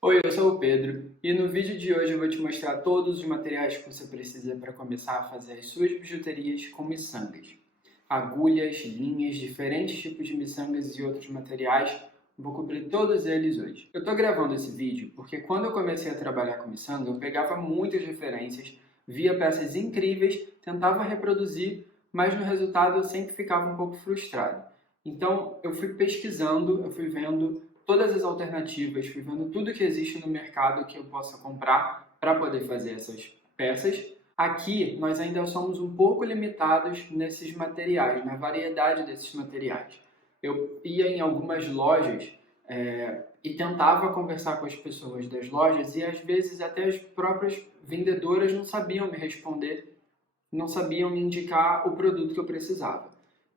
Oi, eu sou o Pedro e no vídeo de hoje eu vou te mostrar todos os materiais que você precisa para começar a fazer as suas bijuterias com miçangas. Agulhas, linhas, diferentes tipos de miçangas e outros materiais, vou cobrir todos eles hoje. Eu estou gravando esse vídeo porque quando eu comecei a trabalhar com miçanga, eu pegava muitas referências, via peças incríveis, tentava reproduzir, mas no resultado eu sempre ficava um pouco frustrado. Então eu fui pesquisando, eu fui vendo todas as alternativas, fui vendo tudo que existe no mercado que eu possa comprar para poder fazer essas peças. Aqui nós ainda somos um pouco limitados nesses materiais, na variedade desses materiais. Eu ia em algumas lojas e tentava conversar com as pessoas das lojas e às vezes até as próprias vendedoras não sabiam me responder, não sabiam me indicar o produto que eu precisava.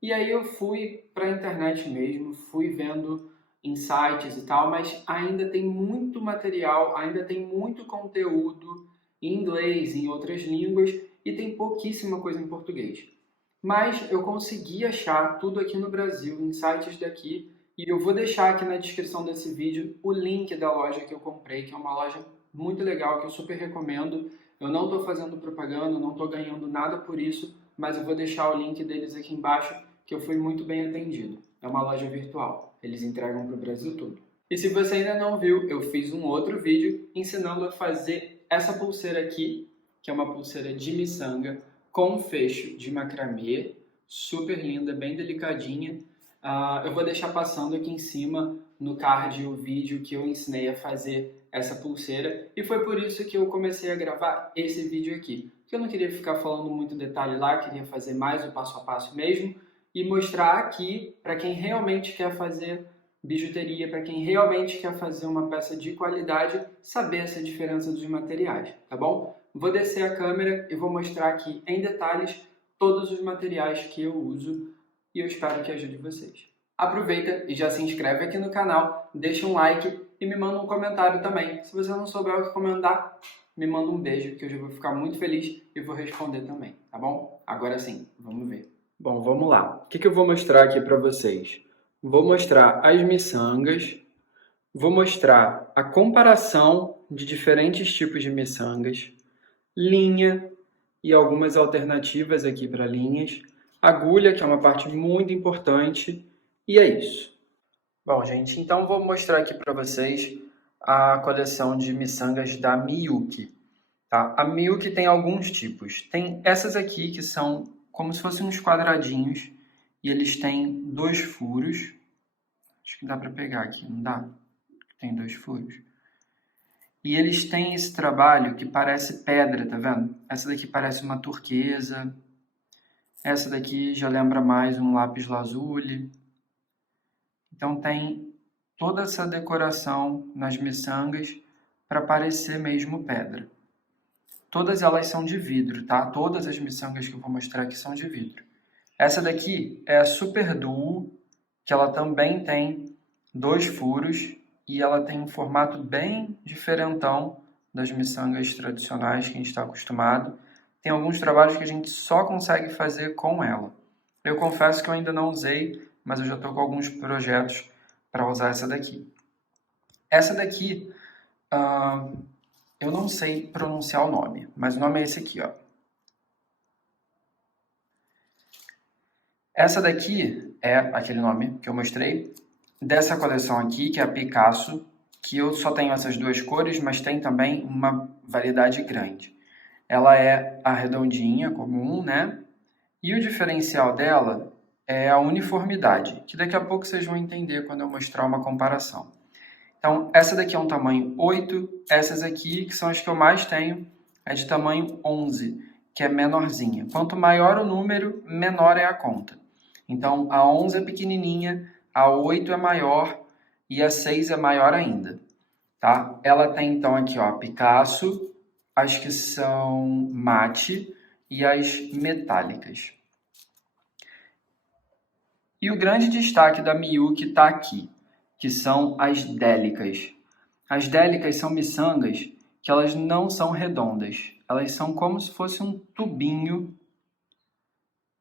E aí eu fui para a internet mesmo, fui vendo em sites e tal, mas ainda tem muito material, ainda tem muito conteúdo em inglês, em outras línguas, e tem pouquíssima coisa em português. Mas eu consegui achar tudo aqui no Brasil, em sites daqui, e eu vou deixar aqui na descrição desse vídeo o link da loja que eu comprei, que é uma loja muito legal, que eu super recomendo. Eu não estou fazendo propaganda, não estou ganhando nada por isso, mas eu vou deixar o link deles aqui embaixo, que eu fui muito bem atendido. É uma loja virtual, eles entregam para o Brasil todo. E se você ainda não viu, eu fiz um outro vídeo ensinando a fazer essa pulseira aqui, que é uma pulseira de miçanga, com fecho de macramê, super linda, bem delicadinha. Eu vou deixar passando aqui em cima no card o vídeo que eu ensinei a fazer essa pulseira, e foi por isso que eu comecei a gravar esse vídeo aqui, porque eu não queria ficar falando muito detalhe lá, queria fazer mais o passo a passo mesmo, e mostrar aqui para quem realmente quer fazer bijuteria, para quem realmente quer fazer uma peça de qualidade, saber essa diferença dos materiais, tá bom? Vou descer a câmera e vou mostrar aqui em detalhes todos os materiais que eu uso e eu espero que ajude vocês. Aproveita e já se inscreve aqui no canal, deixa um like e me manda um comentário também. Se você não souber o que comentar, me manda um beijo que eu já vou ficar muito feliz e vou responder também, tá bom? Agora sim, vamos ver. Bom, vamos lá. O que eu vou mostrar aqui para vocês? Vou mostrar as miçangas, vou mostrar a comparação de diferentes tipos de miçangas, linha e algumas alternativas aqui para linhas, agulha, que é uma parte muito importante, e é isso. Bom, gente, então vou mostrar aqui para vocês a coleção de miçangas da Miyuki. Tá? A Miyuki tem alguns tipos. Tem essas aqui que são como se fossem uns quadradinhos e eles têm 2 furos. Acho que dá para pegar aqui, não dá? Tem 2 furos. E eles têm esse trabalho que parece pedra, tá vendo? Essa daqui parece uma turquesa. Essa daqui já lembra mais um lápis lazuli. Então tem toda essa decoração nas miçangas para parecer mesmo pedra. Todas elas são de vidro, tá? Todas as miçangas que eu vou mostrar aqui são de vidro. Essa daqui é a Super Duo, que ela também tem 2 furos e ela tem um formato bem diferentão das miçangas tradicionais que a gente está acostumado. Tem alguns trabalhos que a gente só consegue fazer com ela. Eu confesso que eu ainda não usei, mas eu já estou com alguns projetos para usar essa daqui. Essa daqui, eu não sei pronunciar o nome, mas o nome é esse aqui, ó. Essa daqui é aquele nome que eu mostrei, dessa coleção aqui, que é a Picasso, que eu só tenho essas 2 cores, mas tem também uma variedade grande. Ela é a redondinha, comum, né? E o diferencial dela é a uniformidade, que daqui a pouco vocês vão entender quando eu mostrar uma comparação. Então, essa daqui é um tamanho 8, essas aqui, que são as que eu mais tenho, é de tamanho 11, que é menorzinha. Quanto maior o número, menor é a conta. Então, a 11 é pequenininha, a 8 é maior e a 6 é maior ainda. Tá? Ela tem, então, aqui, ó, Picasso, as que são mate e as metálicas. E o grande destaque da Miyuki está aqui, que são as délicas. As délicas são miçangas que elas não são redondas. Elas são como se fosse um tubinho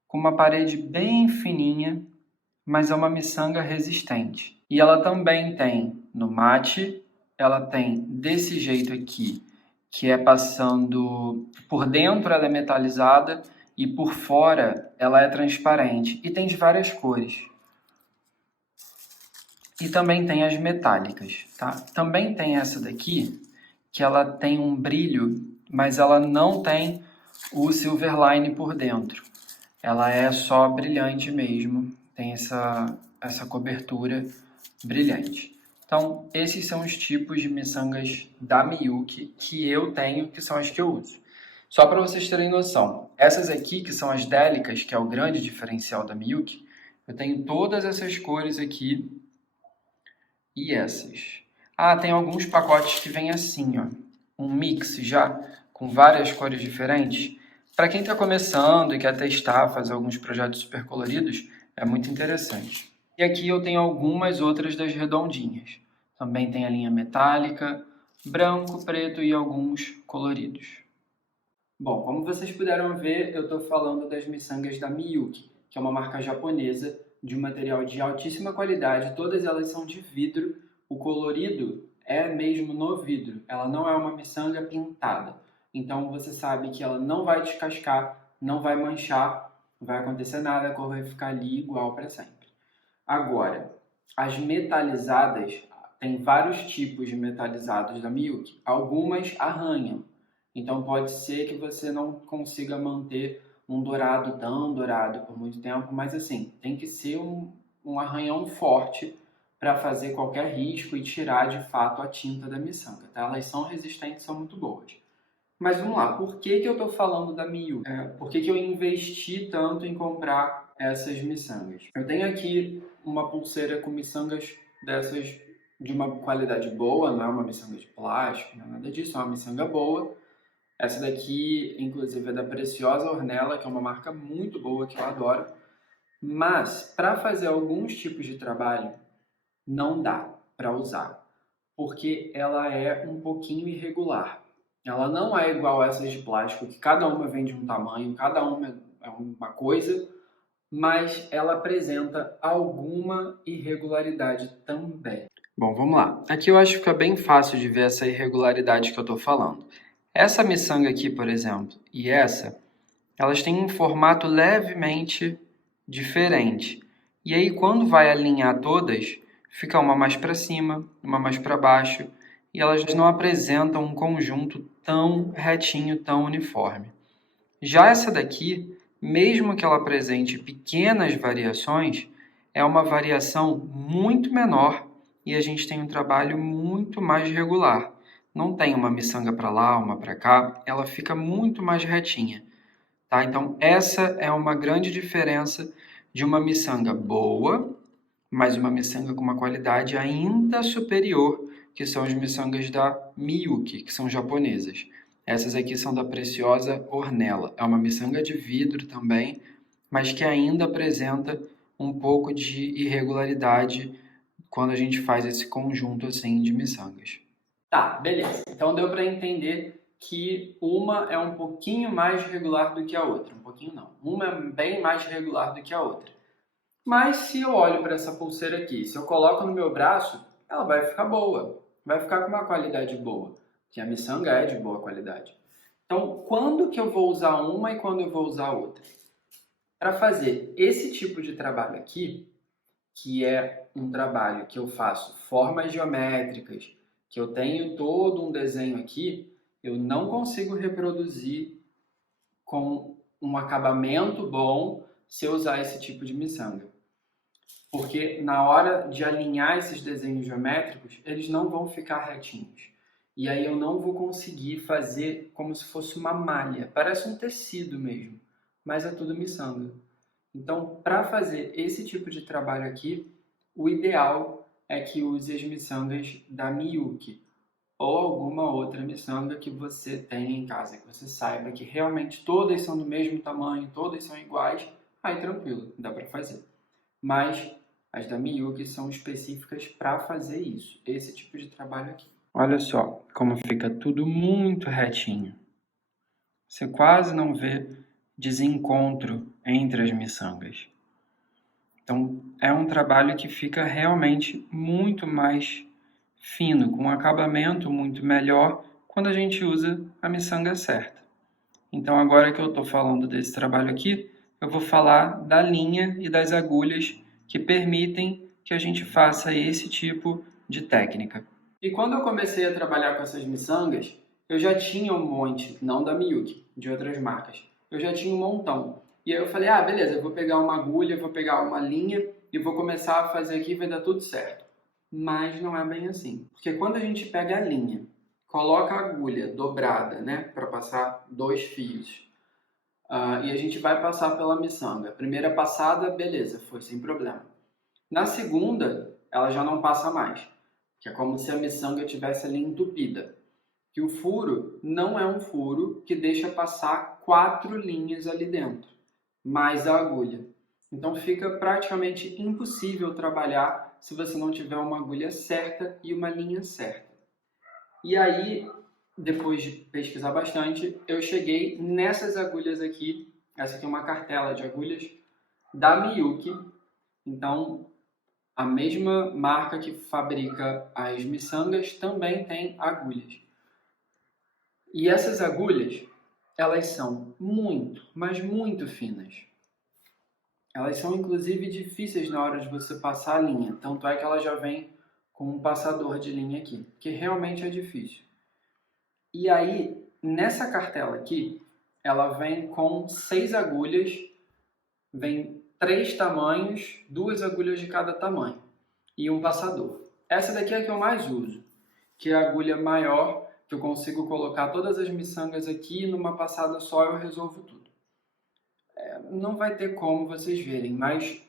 com uma parede bem fininha, mas é uma miçanga resistente. E ela também tem no mate, ela tem desse jeito aqui, que é passando por dentro, ela é metalizada e por fora ela é transparente e tem de várias cores. E também tem as metálicas, tá? Também tem essa daqui, que ela tem um brilho, mas ela não tem o Silverline por dentro. Ela é só brilhante mesmo, tem essa cobertura brilhante. Então, esses são os tipos de miçangas da Miyuki que eu tenho, que são as que eu uso. Só para vocês terem noção, essas aqui, que são as délicas, que é o grande diferencial da Miyuki, eu tenho todas essas cores aqui e essas. Ah, tem alguns pacotes que vêm assim, ó, um mix já, com várias cores diferentes. Para quem está começando e quer testar, fazer alguns projetos super coloridos, é muito interessante. E aqui eu tenho algumas outras das redondinhas. Também tem a linha metálica, branco, preto e alguns coloridos. Bom, como vocês puderam ver, eu estou falando das miçangas da Miyuki, que é uma marca japonesa de um material de altíssima qualidade. Todas elas são de vidro. O colorido é mesmo no vidro. Ela não é uma miçanga pintada. Então você sabe que ela não vai descascar, não vai manchar, não vai acontecer nada, a cor vai ficar ali igual para sempre. Agora, as metalizadas, tem vários tipos de metalizados da Miyuki. Algumas arranham. Então pode ser que você não consiga manter um dourado tão dourado por muito tempo, mas assim, tem que ser um arranhão forte para fazer qualquer risco e tirar de fato a tinta da miçanga, tá? Elas são resistentes, são muito boas. Mas vamos lá, por que eu estou falando da Miyuki? Por que eu investi tanto em comprar essas miçangas? Eu tenho aqui uma pulseira com miçangas dessas de uma qualidade boa, não é uma miçanga de plástico, não é nada disso, é uma miçanga boa. Essa daqui, inclusive, é da Preciosa Ornella, que é uma marca muito boa, que eu adoro. Mas, para fazer alguns tipos de trabalho, não dá para usar, porque ela é um pouquinho irregular. Ela não é igual a essas de plástico, que cada uma vem de um tamanho, cada uma é uma coisa, mas ela apresenta alguma irregularidade também. Bom, vamos lá. Aqui eu acho que fica bem fácil de ver essa irregularidade que eu estou falando. Essa miçanga aqui, por exemplo, e essa, elas têm um formato levemente diferente. E aí, quando vai alinhar todas, fica uma mais para cima, uma mais para baixo, e elas não apresentam um conjunto tão retinho, tão uniforme. Já essa daqui, mesmo que ela apresente pequenas variações, é uma variação muito menor e a gente tem um trabalho muito mais regular. Não tem uma miçanga para lá, uma para cá, ela fica muito mais retinha. Tá? Então, essa é uma grande diferença de uma miçanga boa, mas uma miçanga com uma qualidade ainda superior, que são as miçangas da Miyuki, que são japonesas. Essas aqui são da Preciosa Ornella. É uma miçanga de vidro também, mas que ainda apresenta um pouco de irregularidade quando a gente faz esse conjunto assim de miçangas. Tá, beleza. Então deu para entender que uma é um pouquinho mais regular do que a outra. Um pouquinho não. Uma é bem mais regular do que a outra. Mas se eu olho para essa pulseira aqui, se eu coloco no meu braço, ela vai ficar boa. Vai ficar com uma qualidade boa. Que a miçanga é de boa qualidade. Então, quando que eu vou usar uma e quando eu vou usar a outra? Para fazer esse tipo de trabalho aqui, que é um trabalho que eu faço formas geométricas, que eu tenho todo um desenho aqui, eu não consigo reproduzir com um acabamento bom se eu usar esse tipo de miçanga. Porque na hora de alinhar esses desenhos geométricos, eles não vão ficar retinhos. E aí eu não vou conseguir fazer como se fosse uma malha. Parece um tecido mesmo, mas é tudo miçanga. Então, para fazer esse tipo de trabalho aqui, o ideal é que use as miçangas da Miyuki ou alguma outra miçanga que você tenha em casa, que você saiba que realmente todas são do mesmo tamanho, todas são iguais, aí tranquilo, dá para fazer. Mas as da Miyuki são específicas para fazer isso, esse tipo de trabalho aqui. Olha só como fica tudo muito retinho. Você quase não vê desencontro entre as miçangas. Então, é um trabalho que fica realmente muito mais fino, com um acabamento muito melhor quando a gente usa a miçanga certa. Então, agora que eu estou falando desse trabalho aqui, eu vou falar da linha e das agulhas que permitem que a gente faça esse tipo de técnica. E quando eu comecei a trabalhar com essas miçangas, eu já tinha um monte, não da Miyuki, de outras marcas. Eu já tinha um montão. E aí eu falei, beleza, eu vou pegar uma agulha, vou pegar uma linha e vou começar a fazer aqui e vai dar tudo certo. Mas não é bem assim. Porque quando a gente pega a linha, coloca a agulha dobrada, né, para passar 2 fios, e a gente vai passar pela miçanga. A primeira passada, beleza, foi sem problema. Na segunda, ela já não passa mais, que é como se a miçanga estivesse ali entupida. Que o furo não é um furo que deixa passar 4 linhas ali dentro, mais a agulha. Então fica praticamente impossível trabalhar se você não tiver uma agulha certa e uma linha certa. E aí, depois de pesquisar bastante, eu cheguei nessas agulhas aqui. Essa aqui é uma cartela de agulhas da Miyuki. Então, a mesma marca que fabrica as miçangas também tem agulhas. E essas agulhas, elas são muito, mas muito finas. Elas são inclusive difíceis na hora de você passar a linha. Tanto é que ela já vem com um passador de linha aqui, que realmente é difícil. E aí, nessa cartela aqui, ela vem com 6 agulhas, vem 3 tamanhos, 2 agulhas de cada tamanho e um passador. Essa daqui é a que eu mais uso, que é a agulha maior, que eu consigo colocar todas as miçangas aqui e numa passada só eu resolvo tudo. Não vai ter como vocês verem, mas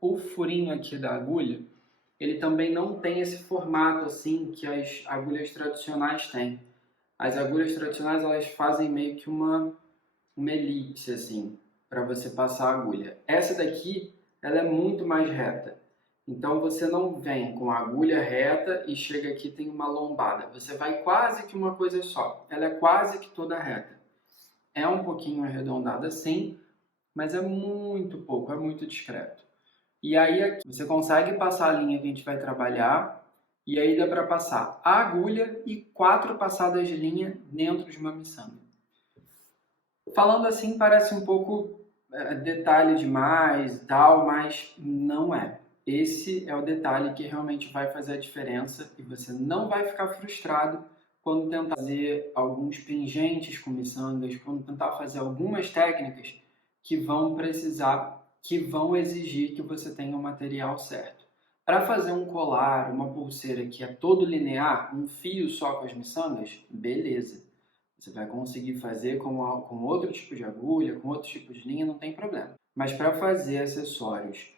o furinho aqui da agulha, ele também não tem esse formato assim que as agulhas tradicionais têm. As agulhas tradicionais, elas fazem meio que uma elipse, assim, para você passar a agulha. Essa daqui, ela é muito mais reta. Então, você não vem com a agulha reta e chega aqui e tem uma lombada. Você vai quase que uma coisa só. Ela é quase que toda reta. É um pouquinho arredondada, sim, mas é muito pouco, é muito discreto. E aí, aqui, você consegue passar a linha que a gente vai trabalhar. E aí dá para passar a agulha e 4 passadas de linha dentro de uma miçanga. Falando assim parece um pouco detalhe demais e tal, mas não é. Esse é o detalhe que realmente vai fazer a diferença e você não vai ficar frustrado quando tentar fazer alguns pingentes com miçangas, quando tentar fazer algumas técnicas que vão exigir que você tenha o material certo. Para fazer um colar, uma pulseira que é todo linear, um fio só com as miçangas, beleza. Você vai conseguir fazer com outro tipo de agulha, com outro tipo de linha, não tem problema. Mas para fazer acessórios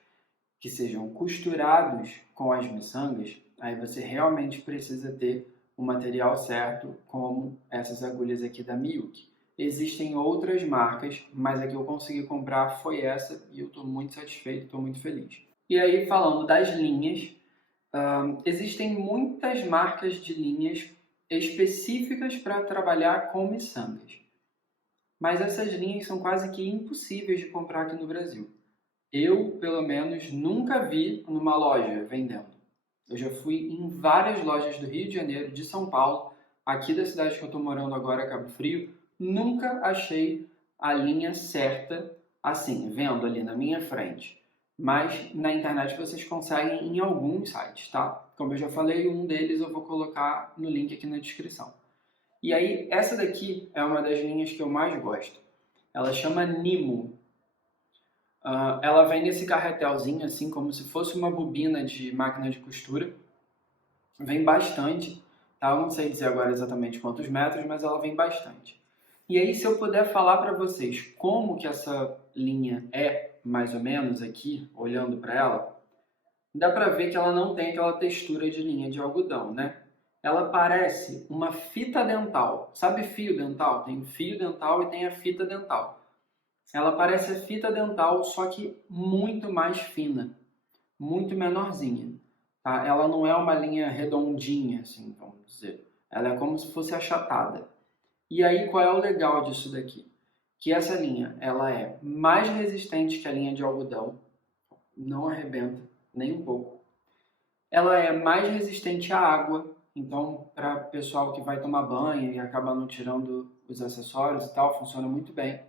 que sejam costurados com as miçangas, aí você realmente precisa ter o material certo, como essas agulhas aqui da Miyuki. Existem outras marcas, mas a que eu consegui comprar foi essa e eu estou muito satisfeito, estou muito feliz. E aí, falando das linhas, existem muitas marcas de linhas específicas para trabalhar com miçangas. Mas essas linhas são quase que impossíveis de comprar aqui no Brasil. Eu, pelo menos, nunca vi numa loja vendendo. Eu já fui em várias lojas do Rio de Janeiro, de São Paulo, aqui da cidade que eu estou morando agora, Cabo Frio, nunca achei a linha certa assim, vendo ali na minha frente. Mas na internet vocês conseguem em alguns sites, tá? Como eu já falei, um deles eu vou colocar no link aqui na descrição. E aí, essa daqui é uma das linhas que eu mais gosto. Ela chama Nimo. Ela vem nesse carretelzinho, assim, como se fosse uma bobina de máquina de costura. Vem bastante, tá? Eu não sei dizer agora exatamente quantos metros, mas ela vem bastante. E aí, se eu puder falar para vocês como que essa linha é, mais ou menos, aqui, olhando para ela, dá para ver que ela não tem aquela textura de linha de algodão, né? Ela parece uma fita dental. Sabe fio dental? Tem o fio dental e tem a fita dental. Ela parece a fita dental, só que muito mais fina, muito menorzinha. Tá? Ela não é uma linha redondinha, assim, vamos dizer. Ela é como se fosse achatada. E aí, qual é o legal disso daqui? Que essa linha, ela é mais resistente que a linha de algodão, não arrebenta nem um pouco. Ela é mais resistente à água, então para pessoal que vai tomar banho e acaba não tirando os acessórios e tal, funciona muito bem.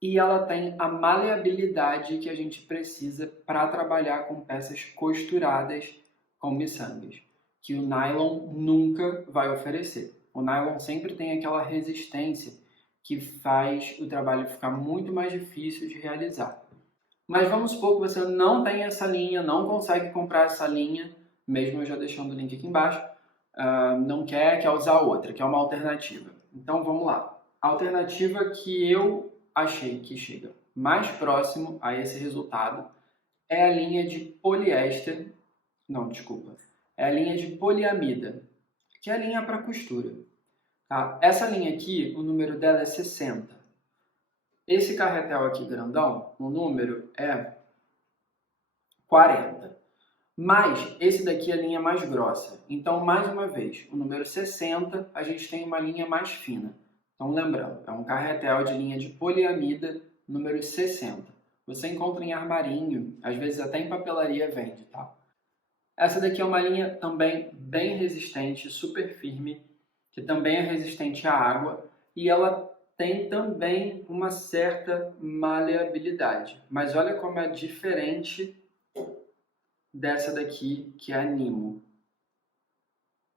E ela tem a maleabilidade que a gente precisa para trabalhar com peças costuradas com miçangas, que o nylon nunca vai oferecer. O nylon sempre tem aquela resistência que faz o trabalho ficar muito mais difícil de realizar. Mas vamos supor que você não tem essa linha, não consegue comprar essa linha, mesmo eu já deixando o link aqui embaixo, não quer usar outra, que é uma alternativa. Então vamos lá. A alternativa que eu achei que chega mais próximo a esse resultado é a linha de poliéster, não, desculpa, é a linha de poliamida, que é a linha para costura. Tá? Essa linha aqui, o número dela é 60. Esse carretel aqui grandão, o número é 40. Mas esse daqui é a linha mais grossa. Então, mais uma vez, o número 60, a gente tem uma linha mais fina. Então, lembrando, é um carretel de linha de poliamida número 60. Você encontra em armarinho, às vezes até em papelaria vende, tá? Essa daqui é uma linha também bem resistente, super firme, que também é resistente à água e ela tem também uma certa maleabilidade. Mas olha como é diferente dessa daqui, que é a Nimo.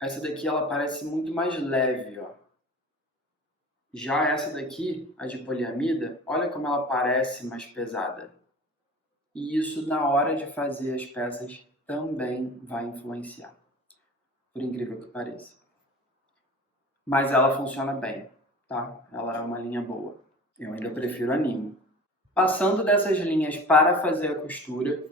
Essa daqui ela parece muito mais leve, ó. Já essa daqui, a de poliamida, olha como ela parece mais pesada. E isso na hora de fazer as peças também vai influenciar, por incrível que pareça. Mas ela funciona bem, tá? Ela é uma linha boa. Eu ainda prefiro a Nimo. Passando dessas linhas para fazer a costura,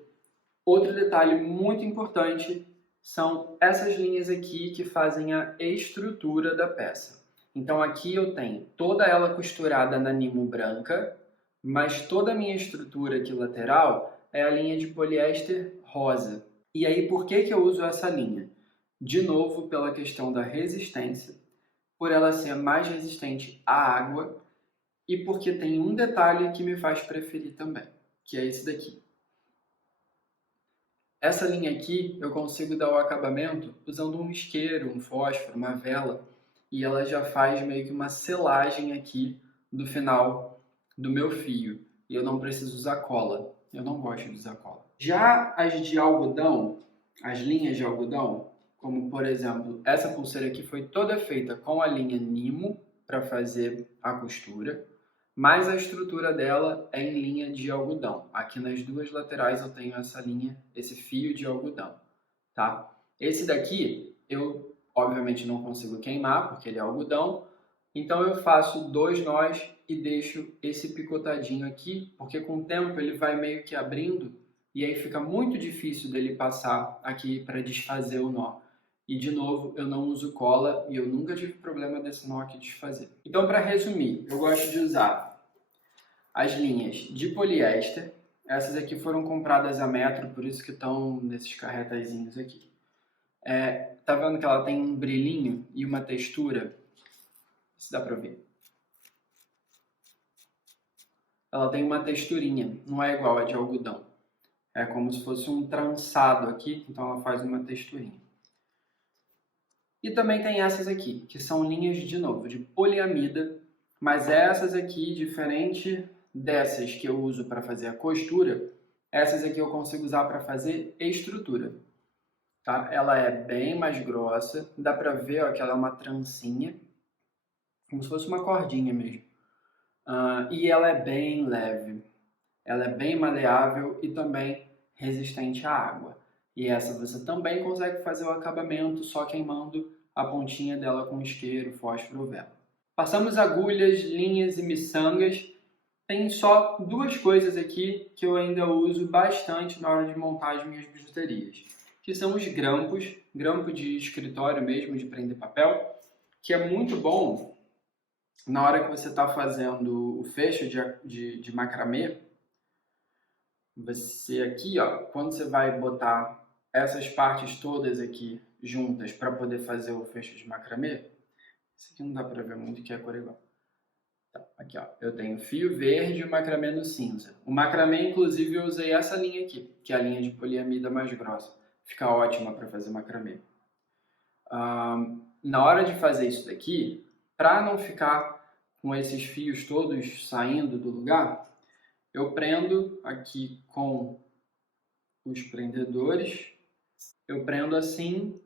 outro detalhe muito importante são essas linhas aqui que fazem a estrutura da peça. Então aqui eu tenho toda ela costurada na Nimo branca, mas toda a minha estrutura aqui lateral é a linha de poliéster rosa. E aí por que eu uso essa linha? De novo pela questão da resistência, por ela ser mais resistente à água e porque tem um detalhe que me faz preferir também, que é esse daqui. Essa linha aqui eu consigo dar o acabamento usando um isqueiro, um fósforo, uma vela, e ela já faz meio que uma selagem aqui do final do meu fio. E eu não preciso usar cola, eu não gosto de usar cola. Já as de algodão, as linhas de algodão, como por exemplo, essa pulseira aqui foi toda feita com a linha Nimo para fazer a costura, mas a estrutura dela é em linha de algodão. Aqui nas duas laterais eu tenho essa linha, esse fio de algodão, tá? Esse daqui eu obviamente não consigo queimar porque ele é algodão, então eu faço 2 nós e deixo esse picotadinho aqui, porque com o tempo ele vai meio que abrindo e aí fica muito difícil dele passar aqui para desfazer o nó. E, de novo, eu não uso cola e eu nunca tive problema desse nó aqui desfazer. Então, para resumir, eu gosto de usar as linhas de poliéster. Essas aqui foram compradas a metro, por isso que estão nesses carretazinhos aqui. Tá vendo que ela tem um brilhinho e uma textura? Se dá para ver. Ela tem uma texturinha, não é igual a de algodão. É como se fosse um trançado aqui, então ela faz uma texturinha. E também tem essas aqui, que são linhas, de novo, de poliamida, mas essas aqui, diferente dessas que eu uso para fazer a costura, essas aqui eu consigo usar para fazer estrutura. Tá? Ela é bem mais grossa, dá para ver ó, que ela é uma trancinha, como se fosse uma cordinha mesmo. E ela é bem leve, ela é bem maleável e também resistente à água. E essa você também consegue fazer o acabamento só queimando a pontinha dela com isqueiro, fósforo ou vela. Passamos agulhas, linhas e miçangas. Tem só 2 coisas aqui que eu ainda uso bastante na hora de montar as minhas bijuterias, que são os grampos, grampo de escritório mesmo, de prender papel, que é muito bom na hora que você está fazendo o fecho de macramê. Você aqui, ó, quando você vai botar essas partes todas aqui juntas para poder fazer o fecho de macramê, isso aqui não dá para ver muito que é a cor igual. Tá, aqui, ó, eu tenho fio verde e o macramê no cinza. O macramê, inclusive, eu usei essa linha aqui, que é a linha de poliamida mais grossa. fica ótima para fazer macramê. Na hora de fazer isso daqui, para não ficar com esses fios todos saindo do lugar, eu prendo aqui com os prendedores, eu prendo assim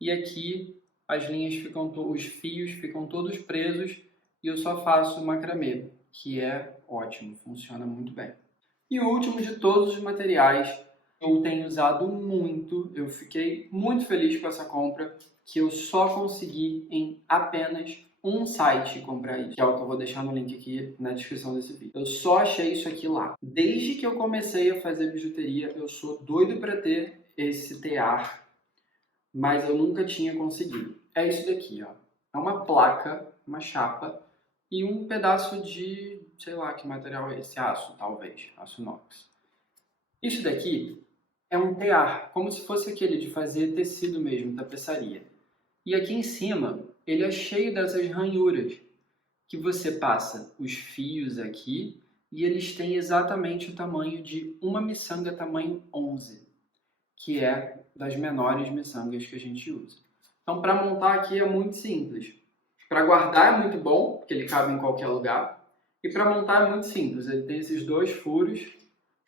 e aqui as linhas ficam, os fios ficam todos presos e eu só faço macramê, que é ótimo, funciona muito bem. E o último de todos os materiais, eu tenho usado muito, eu fiquei muito feliz com essa compra, que eu só consegui em apenas um site comprar isso, que é o que eu vou deixar no link aqui na descrição desse vídeo. Eu só achei isso aqui lá. Desde que eu comecei a fazer bijuteria, eu sou doido para ter esse tear, mas eu nunca tinha conseguido. É isso daqui, ó. É uma placa, uma chapa e um pedaço de, sei lá que material é esse, aço, talvez, aço inox. Isso daqui é um tear, como se fosse aquele de fazer tecido mesmo, tapeçaria. E aqui em cima, ele é cheio dessas ranhuras, que você passa os fios aqui e eles têm exatamente o tamanho de uma miçanga tamanho 11, que é das menores miçangas que a gente usa. Então, para montar aqui é muito simples. Para guardar é muito bom, porque ele cabe em qualquer lugar. E para montar é muito simples. Ele tem esses dois furos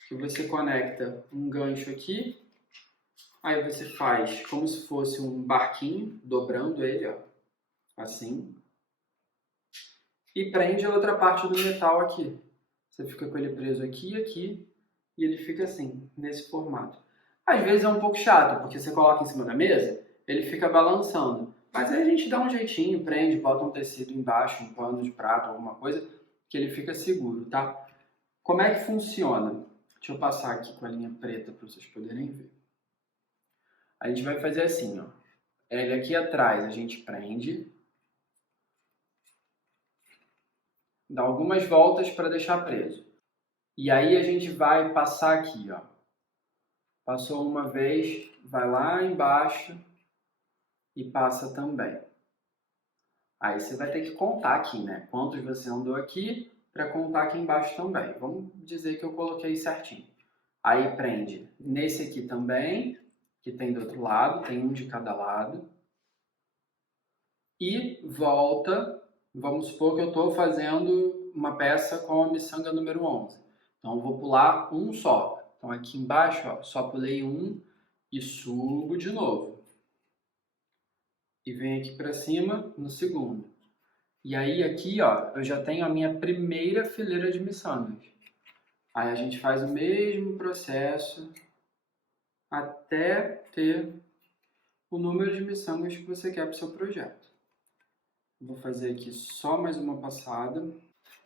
que você conecta um gancho aqui. Aí você faz como se fosse um barquinho, dobrando ele, ó, assim. E prende a outra parte do metal aqui. Você fica com ele preso aqui e aqui. E ele fica assim, nesse formato. Às vezes é um pouco chato, porque você coloca em cima da mesa, ele fica balançando. Mas aí a gente dá um jeitinho, prende, bota um tecido embaixo, um pano de prato, alguma coisa, que ele fica seguro, tá? Como é que funciona? Deixa eu passar aqui com a linha preta para vocês poderem ver. A gente vai fazer assim, ó. Ele aqui atrás a gente prende. Dá algumas voltas para deixar preso. E aí a gente vai passar aqui, ó. Passou uma vez, vai lá embaixo e passa também. Aí você vai ter que contar aqui, né? Quantos você andou aqui para contar aqui embaixo também. Vamos dizer que eu coloquei certinho. Aí prende nesse aqui também, que tem do outro lado, tem um de cada lado. E volta, vamos supor que eu estou fazendo uma peça com a miçanga número 11. Então eu vou pular um só. Então aqui embaixo, ó, só pulei um e subo de novo. E venho aqui para cima no segundo. E aí aqui, ó, eu já tenho a minha primeira fileira de miçangas. Aí a gente faz o mesmo processo até ter o número de miçangas que você quer para o seu projeto. Vou fazer aqui só mais uma passada.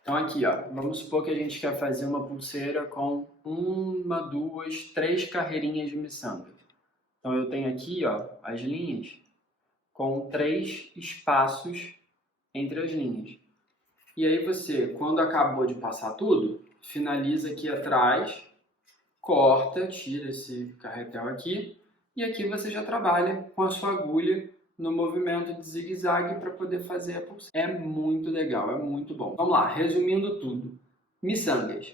Então aqui, ó, vamos supor que a gente quer fazer uma pulseira com uma, duas, três carreirinhas de miçanga. Então eu tenho aqui, ó, as linhas com 3 espaços entre as linhas. E aí você, quando acabou de passar tudo, finaliza aqui atrás, corta, tira esse carretel aqui, e aqui você já trabalha com a sua agulha no movimento de zigue-zague para poder fazer a pulseira. É muito legal, é muito bom. Vamos lá, resumindo tudo. Miçangas.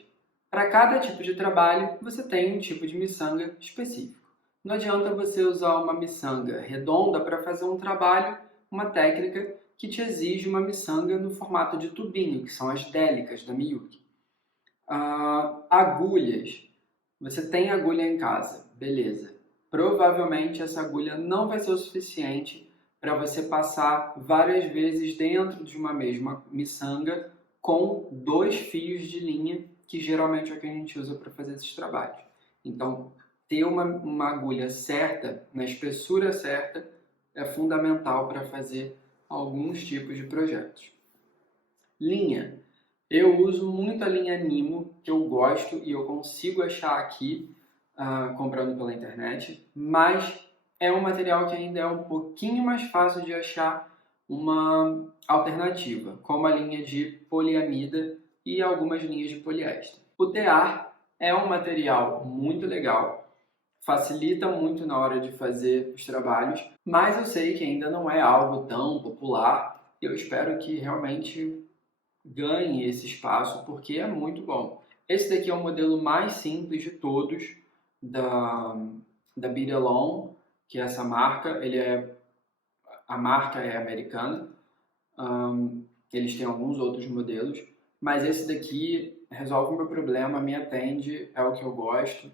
Para cada tipo de trabalho, você tem um tipo de miçanga específico. Não adianta você usar uma miçanga redonda para fazer um trabalho, uma técnica que te exige uma miçanga no formato de tubinho, que são as délicas da Miyuki. Agulhas. Você tem agulha em casa, beleza. Provavelmente essa agulha não vai ser o suficiente para você passar várias vezes dentro de uma mesma miçanga com 2 fios de linha, que geralmente é o que a gente usa para fazer esses trabalhos. Então, ter uma agulha certa, na espessura certa, é fundamental para fazer alguns tipos de projetos. Linha. Eu uso muito a linha Nimo, que eu gosto e eu consigo achar aqui, comprando pela internet, mas é um material que ainda é um pouquinho mais fácil de achar uma alternativa, como a linha de poliamida e algumas linhas de poliéster. O tear é um material muito legal, facilita muito na hora de fazer os trabalhos, mas eu sei que ainda não é algo tão popular e eu espero que realmente ganhe esse espaço porque é muito bom. Esse daqui é o modelo mais simples de todos da da Beat Alone, que é essa marca. A marca é americana. Eles têm alguns outros modelos, mas esse daqui resolve o meu problema, me atende, é o que eu gosto.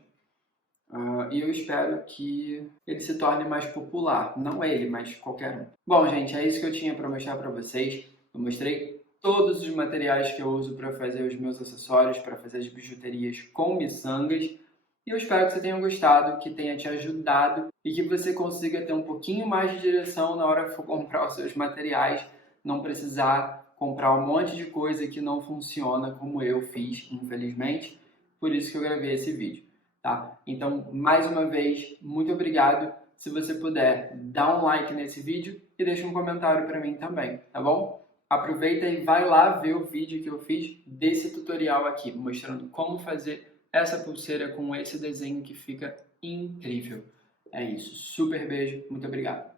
E eu espero que ele se torne mais popular. Não ele, mas qualquer um. Bom, gente, é isso que eu tinha para mostrar para vocês. Eu mostrei todos os materiais que eu uso para fazer os meus acessórios, para fazer as bijuterias com miçangas. E eu espero que você tenha gostado, que tenha te ajudado e que você consiga ter um pouquinho mais de direção na hora que for comprar os seus materiais, não precisar comprar um monte de coisa que não funciona como eu fiz, infelizmente. Por isso que eu gravei esse vídeo, tá? Então, mais uma vez, muito obrigado. Se você puder, dá um like nesse vídeo e deixa um comentário para mim também, tá bom? Aproveita e vai lá ver o vídeo que eu fiz desse tutorial aqui, mostrando como fazer essa pulseira com esse desenho que fica incrível. É isso. Super beijo. Muito obrigado.